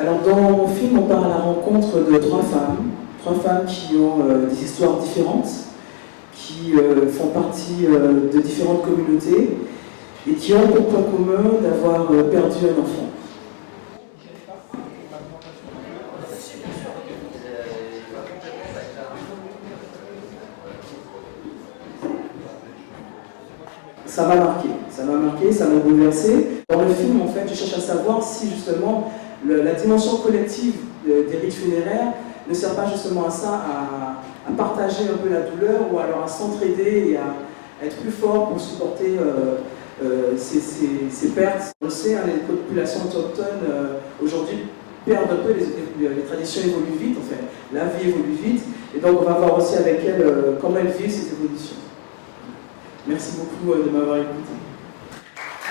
Alors dans mon film, on part à la rencontre de trois femmes qui ont des histoires différentes, qui font partie de différentes communautés et qui ont pour point commun d'avoir perdu un enfant. Ça m'a marqué, ça m'a bouleversé. Dans le film, en fait, je cherche à savoir si justement la dimension collective des rites funéraires ne sert pas justement à ça, à partager un peu la douleur ou alors à s'entraider et à être plus fort pour supporter ces pertes. On le sait, hein, les populations autochtones aujourd'hui perdent un peu, les traditions évoluent vite, en fait, la vie évolue vite, et donc on va voir aussi avec elles comment elles vivent ces évolutions. Merci beaucoup de m'avoir écouté.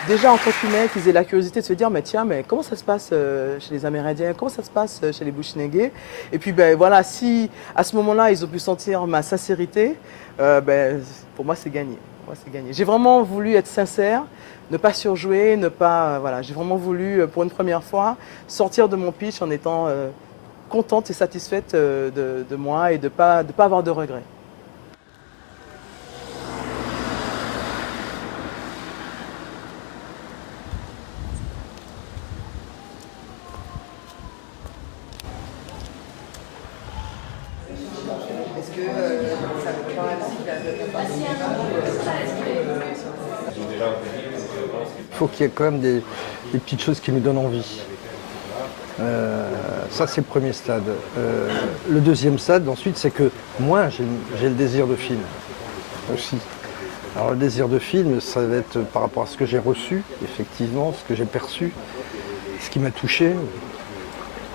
Déjà en tant qu'humain, qu'ils aient la curiosité de se dire mais tiens, mais comment ça se passe chez les Amérindiens, comment ça se passe chez les Bushinengués. Et puis ben voilà, si à ce moment-là ils ont pu sentir ma sincérité, pour moi c'est gagné. J'ai vraiment voulu être sincère, ne pas surjouer, ne pas voilà, j'ai vraiment voulu pour une première fois sortir de mon pitch en étant contente et satisfaite de moi et de pas avoir de regrets. Est-ce que ça peut pas Il faut qu'il y ait quand même des petites choses qui nous donnent envie. Ça, c'est le premier stade. Le deuxième stade, ensuite, c'est que moi, j'ai le désir de film aussi. Alors, le désir de film, ça va être par rapport à ce que j'ai reçu, effectivement, ce que j'ai perçu, ce qui m'a touché,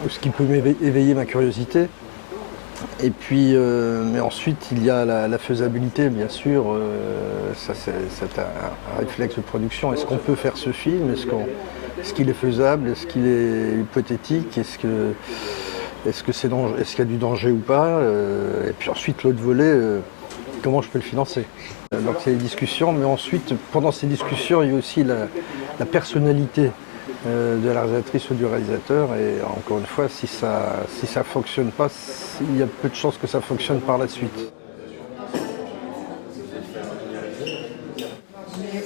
ou ce qui peut éveiller ma curiosité. Et puis, mais ensuite, il y a la faisabilité, bien sûr. Ça, c'est un réflexe de production. Est-ce qu'on peut faire ce film? Est-ce qu'il est faisable? Est-ce qu'il est hypothétique? Est-ce qu'il y a du danger ou pas? Et puis ensuite, l'autre volet, comment je peux le financer? Donc, c'est les discussions. Mais ensuite, pendant ces discussions, il y a aussi la personnalité de la réalisatrice ou du réalisateur, et encore une fois, si ça fonctionne pas, il y a peu de chances que ça fonctionne par la suite. Mais